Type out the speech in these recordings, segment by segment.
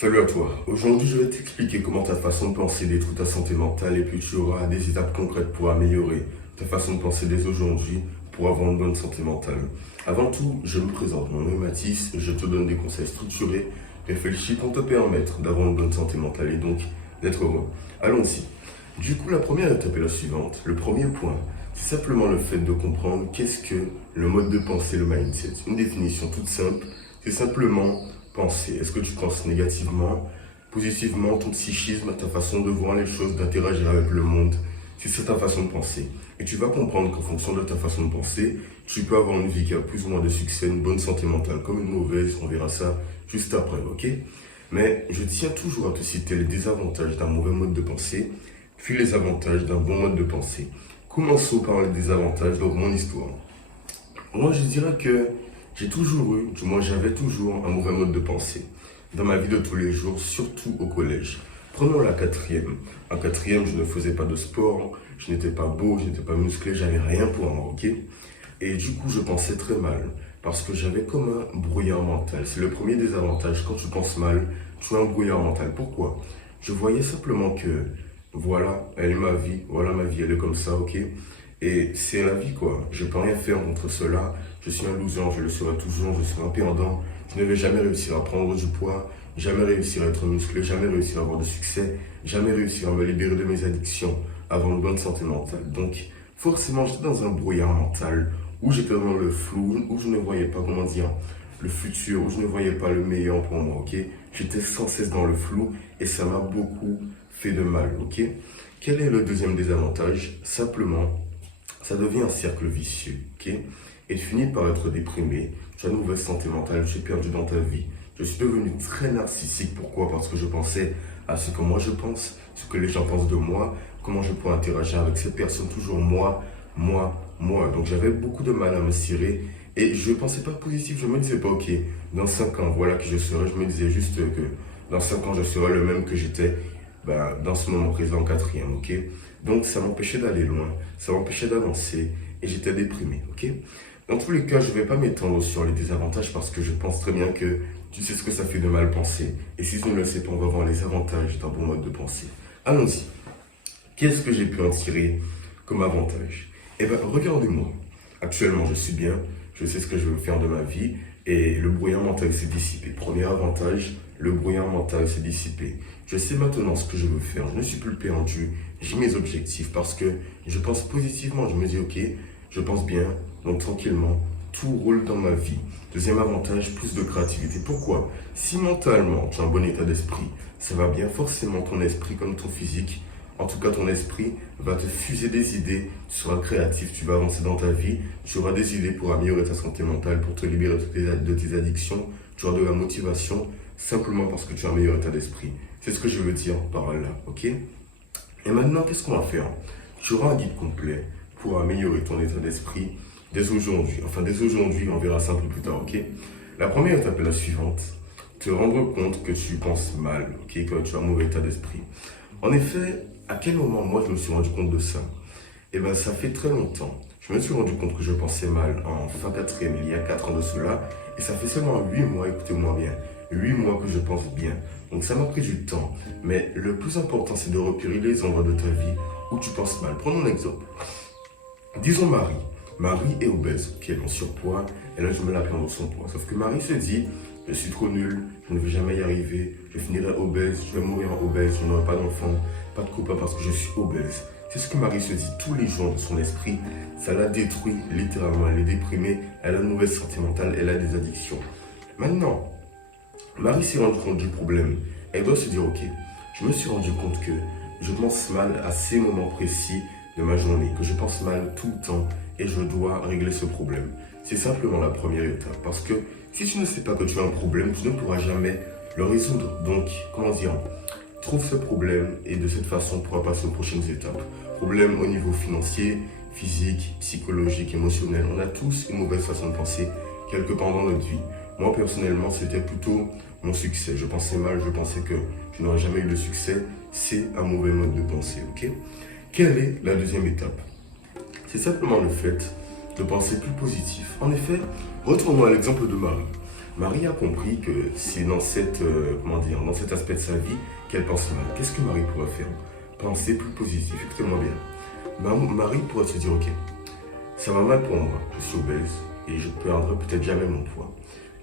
Salut à toi. Aujourd'hui, je vais t'expliquer comment ta façon de penser détruit ta santé mentale et puis tu auras des étapes concrètes pour améliorer ta façon de penser dès aujourd'hui pour avoir une bonne santé mentale. Avant tout, je me présente. Mon nom est Mathis. Je te donne des conseils structurés, réfléchis pour te permettre d'avoir une bonne santé mentale et donc d'être heureux. Allons-y. Du coup, la première étape est la suivante. Le premier point, c'est simplement le fait de comprendre qu'est-ce que le mode de pensée, le mindset. Une définition toute simple, c'est simplement penser. Est-ce que tu penses négativement, positivement, ton psychisme, ta façon de voir les choses, d'interagir avec le monde? C'est ta façon de penser. Et tu vas comprendre qu'en fonction de ta façon de penser, tu peux avoir une vie qui a plus ou moins de succès, une bonne santé mentale comme une mauvaise. On verra ça juste après, ok? Mais je tiens toujours à te citer les désavantages d'un mauvais mode de pensée, puis les avantages d'un bon mode de pensée. Commençons par les désavantages de mon histoire. Moi, je dirais que j'ai toujours eu, du moins j'avais toujours un mauvais mode de pensée dans ma vie de tous les jours, surtout au collège. Prenons la quatrième. En quatrième, je ne faisais pas de sport, je n'étais pas beau, je n'étais pas musclé, j'avais rien pour moi, ok? Et du coup, je pensais très mal parce que j'avais comme un brouillard mental. C'est le premier désavantage. Quand tu penses mal, tu as un brouillard mental. Pourquoi? Je voyais simplement que, voilà, elle est ma vie, voilà ma vie, elle est comme ça, ok? Et c'est la vie, quoi. Je peux rien faire contre cela. Je suis un loser, je le serai toujours, je serai un perdant. Je ne vais jamais réussir à prendre du poids, jamais réussir à être musclé, jamais réussir à avoir de succès, jamais réussir à me libérer de mes addictions, avoir une bonne santé mentale. Donc, forcément, j'étais dans un brouillard mental où j'étais dans le flou, où je ne voyais pas, comment dire, le futur, où je ne voyais pas le meilleur pour moi, ok? J'étais sans cesse dans le flou et ça m'a beaucoup fait de mal, ok? Quel est le deuxième désavantage? Simplement, ça devient un cercle vicieux, ok? Et tu finis par être déprimé, tu as une mauvaise santé mentale, tu es perdu dans ta vie. Je suis devenu très narcissique, pourquoi? Parce que je pensais à ce que moi je pense, ce que les gens pensent de moi, comment je peux interagir avec cette personne, toujours moi, moi, moi. Donc j'avais beaucoup de mal à me cirer et je ne pensais pas positif, je me disais pas, ok, dans 5 ans, voilà qui je serai, je me disais juste que dans 5 ans, je serai le même que j'étais dans ce moment présent, quatrième, ok? Donc ça m'empêchait d'aller loin, ça m'empêchait d'avancer et j'étais déprimé, ok? Dans tous les cas, je ne vais pas m'étendre sur les désavantages parce que je pense très bien que tu sais ce que ça fait de mal penser. Et si tu ne le sais pas, on va voir les avantages d'un bon mode de pensée. Allons-y. Qu'est-ce que j'ai pu en tirer comme avantage? Eh bien, regardez-moi. Actuellement, je suis bien, je sais ce que je veux faire de ma vie et le brouillard mental s'est dissipé. Premier avantage, le brouillard mental s'est dissipé. Je sais maintenant ce que je veux faire, je ne suis plus perdu, j'ai mes objectifs parce que je pense positivement. Je me dis, ok, je pense bien, donc tranquillement, tout roule dans ma vie. Deuxième avantage, plus de créativité. Pourquoi? Si mentalement, tu as un bon état d'esprit, ça va bien, forcément ton esprit comme ton physique, en tout cas ton esprit, va te fuser des idées, tu seras créatif, tu vas avancer dans ta vie, tu auras des idées pour améliorer ta santé mentale, pour te libérer de tes addictions, tu auras de la motivation, simplement parce que tu as un meilleur état d'esprit. C'est ce que je veux dire par là, ok? Et maintenant, qu'est-ce qu'on va faire? Tu auras un guide complet pour améliorer ton état d'esprit dès aujourd'hui. Enfin, dès aujourd'hui, on verra ça un peu plus tard, ok? La première étape est la suivante. Te rendre compte que tu penses mal, ok? Que tu as un mauvais état d'esprit. En effet, à quel moment moi je me suis rendu compte de ça? Eh bien, ça fait très longtemps. Je me suis rendu compte que je pensais mal en fin quatrième, il y a 4 ans de cela. Et ça fait seulement 8 mois, écoutez-moi bien, 8 mois que je pense bien. Donc ça m'a pris du temps. Mais le plus important, c'est de repérer les endroits de ta vie où tu penses mal. Prenons un exemple. Disons Marie. Marie est obèse, ok, elle est en surpoids, elle a du mal à perdre son poids. Sauf que Marie se dit, je suis trop nul, je ne vais jamais y arriver, je finirai obèse, je vais mourir obèse, je n'aurai pas d'enfant, pas de copain parce que je suis obèse. C'est ce que Marie se dit tous les jours de son esprit. Ça la détruit littéralement, elle est déprimée, elle a une mauvaise santé mentale, elle a des addictions. Maintenant, Marie s'est rendue compte du problème. Elle doit se dire, ok, je me suis rendu compte que je pense mal à ces moments précis de ma journée, que je pense mal tout le temps et je dois régler ce problème. C'est simplement la première étape parce que si tu ne sais pas que tu as un problème, tu ne pourras jamais le résoudre. Donc, comment dire, trouve ce problème et de cette façon, tu pourras passer aux prochaines étapes. Problème au niveau financier, physique, psychologique, émotionnel. On a tous une mauvaise façon de penser quelque part dans notre vie. Moi, personnellement, c'était plutôt mon succès. Je pensais mal, je pensais que je n'aurais jamais eu de succès. C'est un mauvais mode de pensée, ok? Quelle est la deuxième étape? C'est simplement le fait de penser plus positif. En effet, retournons à l'exemple de Marie. Marie a compris que c'est dans dans cet aspect de sa vie qu'elle pense mal. Qu'est-ce que Marie pourrait faire? Penser plus positif. Écoutez-moi bien. Marie pourrait se dire, ok, ça va mal pour moi, je suis obèse et je perdrai peut-être jamais mon poids.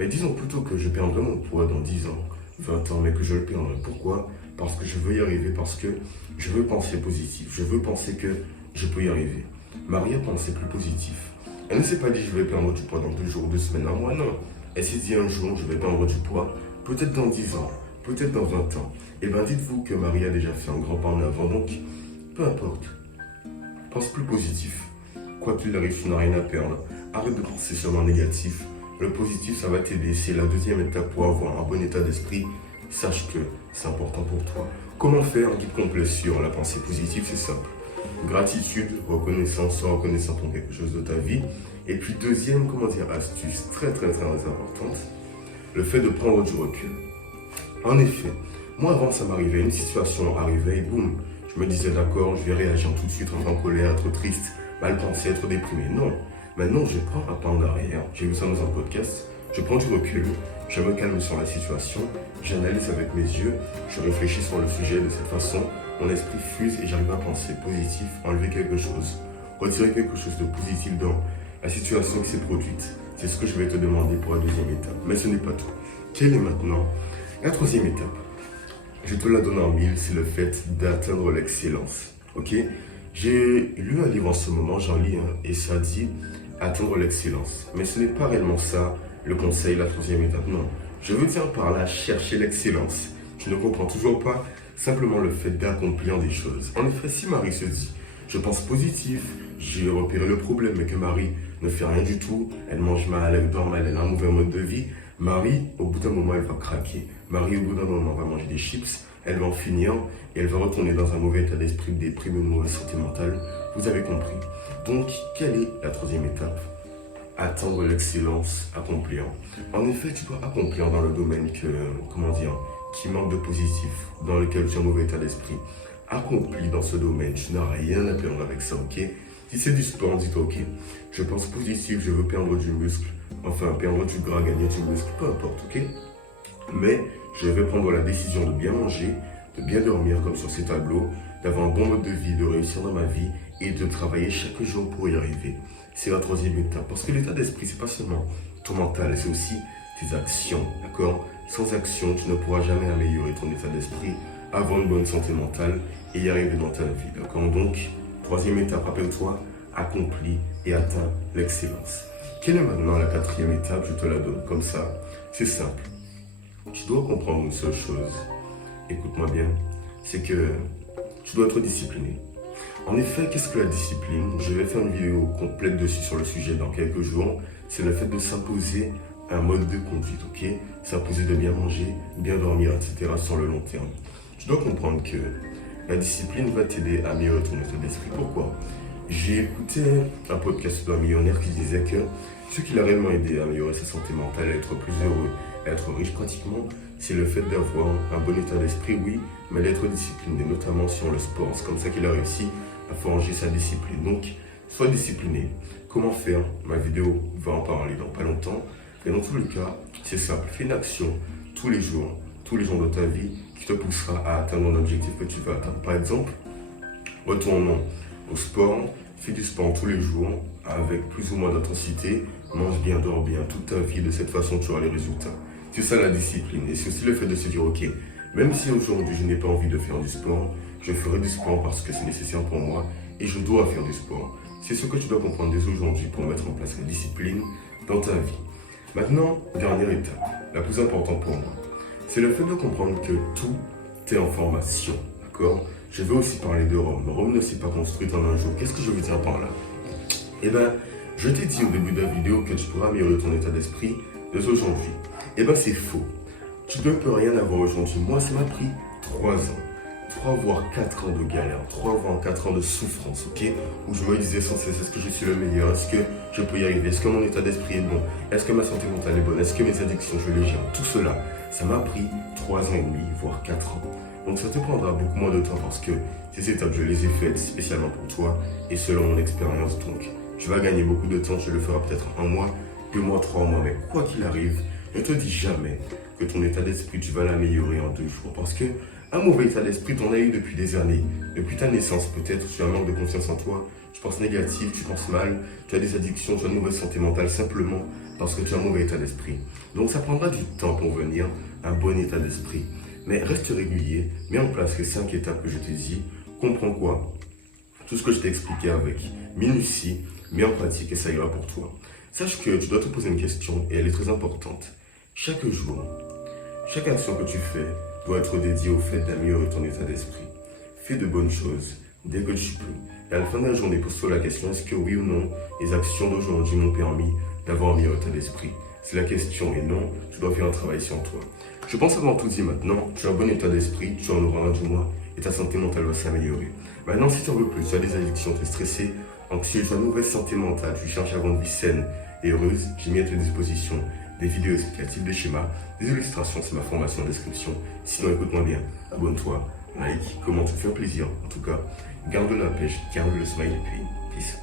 Mais disons plutôt que je perdrai mon poids dans 10 ans, 20 ans, mais que je le perdrai. Pourquoi? Parce que je veux y arriver, parce que je veux penser positif, je veux penser que je peux y arriver. Marie a pensé plus positif. Elle ne s'est pas dit je vais perdre du poids dans 2 jours, 2 semaines, un mois, non. Elle s'est dit un jour je vais perdre du poids, peut-être dans 10 ans, peut-être dans 20 ans. Et bien dites-vous que Marie a déjà fait un grand pas en avant, donc peu importe. Pense plus positif. Quoi qu'il arrive, tu n'as rien à perdre. Arrête de penser seulement négatif. Le positif, ça va t'aider. C'est la deuxième étape pour avoir un bon état d'esprit. Sache que c'est important pour toi. Comment faire un guide complet sur la pensée positive? C'est simple. Gratitude, reconnaissance, sois reconnaissant pour quelque chose de ta vie. Et puis deuxième, astuce très importante, le fait de prendre du recul. En effet, moi avant ça m'arrivait, une situation arrivait et boum, je me disais d'accord, je vais réagir tout de suite, être en colère, être triste, mal penser, être déprimé. Non, maintenant je prends un pas en arrière, j'ai vu ça dans un podcast, je prends du recul, je me calme sur la situation, j'analyse avec mes yeux, je réfléchis sur le sujet de cette façon, mon esprit fuse et j'arrive à penser positif, enlever quelque chose, retirer quelque chose de positif dans la situation qui s'est produite. C'est ce que je vais te demander pour la deuxième étape. Mais ce n'est pas tout. Quelle est maintenant la troisième étape? Je te la donne en mille, c'est le fait d'atteindre l'excellence. Ok? J'ai lu un livre en ce moment, j'en lis un, et ça dit atteindre l'excellence. Mais ce n'est pas réellement ça le conseil, la troisième étape. Non. Je veux dire par là chercher l'excellence. Tu ne comprends toujours pas simplement le fait d'accomplir des choses. En effet, si Marie se dit je pense positif, j'ai repéré le problème, mais que Marie ne fait rien du tout, elle mange mal, elle dort mal, elle a un mauvais mode de vie, Marie, au bout d'un moment, elle va craquer. Marie, au bout d'un moment, va manger des chips, elle va en finir et elle va retourner dans un mauvais état d'esprit, déprimé, une mauvaise santé mentale. Vous avez compris. Donc, quelle est la troisième étape? Atteindre l'excellence, accomplir. En effet, tu dois accomplir dans le domaine qui manque de positif, dans lequel tu as un mauvais état d'esprit. Accomplis dans ce domaine, tu n'as rien à perdre avec ça, ok? Si c'est du sport, dis-toi, ok, je pense positif, je veux perdre du muscle, enfin perdre du gras, gagner du muscle, peu importe, ok? Mais je vais prendre la décision de bien manger, de bien dormir comme sur ces tableaux, d'avoir un bon mode de vie, de réussir dans ma vie et de travailler chaque jour pour y arriver. C'est la troisième étape, parce que l'état d'esprit, c'est pas seulement ton mental, c'est aussi tes actions, d'accord? Sans action, tu ne pourras jamais améliorer ton état d'esprit, avoir une bonne santé mentale et y arriver dans ta vie, d'accord? Donc, troisième étape, rappelle-toi, accomplis et atteins l'excellence. Quelle est maintenant la quatrième étape? Je te la donne comme ça. C'est simple. Tu dois comprendre une seule chose. Écoute-moi bien. C'est que tu dois être discipliné. En effet, qu'est-ce que la discipline? Je vais faire une vidéo complète dessus sur le sujet dans quelques jours. C'est le fait de s'imposer un mode de conduite, ok? S'imposer de bien manger, bien dormir, etc. sur le long terme. Tu dois comprendre que la discipline va t'aider à améliorer ton état d'esprit. Pourquoi? J'ai écouté un podcast d'un millionnaire qui disait que ce qui l'a réellement aidé à améliorer sa santé mentale, à être plus heureux, à être riche pratiquement, c'est le fait d'avoir un bon état d'esprit, oui, mais d'être discipliné, notamment sur le sport. C'est comme ça qu'il a réussi à forger sa discipline. Donc, sois discipliné. Comment faire? Ma vidéo va en parler dans pas longtemps. Et dans tous les cas, c'est simple. Fais une action tous les jours de ta vie qui te poussera à atteindre un objectif que tu veux atteindre. Par exemple, retournons au sport, fais du sport tous les jours avec plus ou moins d'intensité, mange bien, dors bien toute ta vie, de cette façon tu auras les résultats. C'est ça la discipline et c'est aussi le fait de se dire ok, même si aujourd'hui je n'ai pas envie de faire du sport, je ferai du sport parce que c'est nécessaire pour moi et je dois faire du sport. C'est ce que tu dois comprendre dès aujourd'hui pour mettre en place la discipline dans ta vie. Maintenant, dernière étape, la plus importante pour moi, c'est le fait de comprendre que tout est en formation, d'accord? Je vais aussi parler de Rome. Rome ne s'est pas construite en un jour. Qu'est-ce que je veux dire par là? Eh bien, je t'ai dit au début de la vidéo que tu pourras améliorer ton état d'esprit dès aujourd'hui. Eh bien, c'est faux. Tu ne peux rien avoir aujourd'hui. Moi, ça m'a pris 3 ans. 3 voire 4 ans de galère, 3 voire 4 ans de souffrance, ok? Où je me disais sans cesse, est-ce que je suis le meilleur? Est-ce que je peux y arriver? Est-ce que mon état d'esprit est bon? Est-ce que ma santé mentale est bonne? Est-ce que mes addictions, je les gère? Tout cela, ça m'a pris 3 ans et demi, voire 4 ans. Donc ça te prendra beaucoup moins de temps parce que ces étapes, je les ai faites spécialement pour toi et selon mon expérience. Donc, tu vas gagner beaucoup de temps, tu le feras peut-être 1 mois, 2 mois, 3 mois, mais quoi qu'il arrive, Ne te dis jamais que ton état d'esprit, tu vas l'améliorer en 2 jours. Parce que un mauvais état d'esprit, tu en as eu depuis des années. Depuis ta naissance, peut-être, tu as un manque de confiance en toi. Tu penses négatif, tu penses mal, tu as des addictions, tu as une mauvaise santé mentale, simplement parce que tu as un mauvais état d'esprit. Donc ça prendra du temps pour venir un bon état d'esprit. Mais reste régulier, mets en place les 5 étapes que je t'ai dit. Comprends quoi? Tout ce que je t'ai expliqué avec minutie, mets en pratique et ça ira pour toi. Sache que tu dois te poser une question et elle est très importante. Chaque jour, chaque action que tu fais doit être dédiée au fait d'améliorer ton état d'esprit. Fais de bonnes choses dès que tu peux. Et à la fin de la journée, pose-toi la question, est-ce que oui ou non, les actions d'aujourd'hui m'ont permis d'avoir un meilleur état d'esprit? Si la question est non, tu dois faire un travail sur toi. Je pense avoir tout dit maintenant. Tu as un bon état d'esprit, tu en auras un du moins et ta santé mentale va s'améliorer. Maintenant, si tu en veux plus, tu as des addictions, tu es stressé, anxieux, tu as une mauvaise santé mentale, tu cherches à avoir une vie saine et heureuse, j'ai mis à ta disposition des vidéos explicatives, des schémas, des illustrations, c'est ma formation en description. Sinon, écoute-moi bien, abonne-toi, like, commente, fais un plaisir. En tout cas, garde la pêche, garde le smile et puis, peace.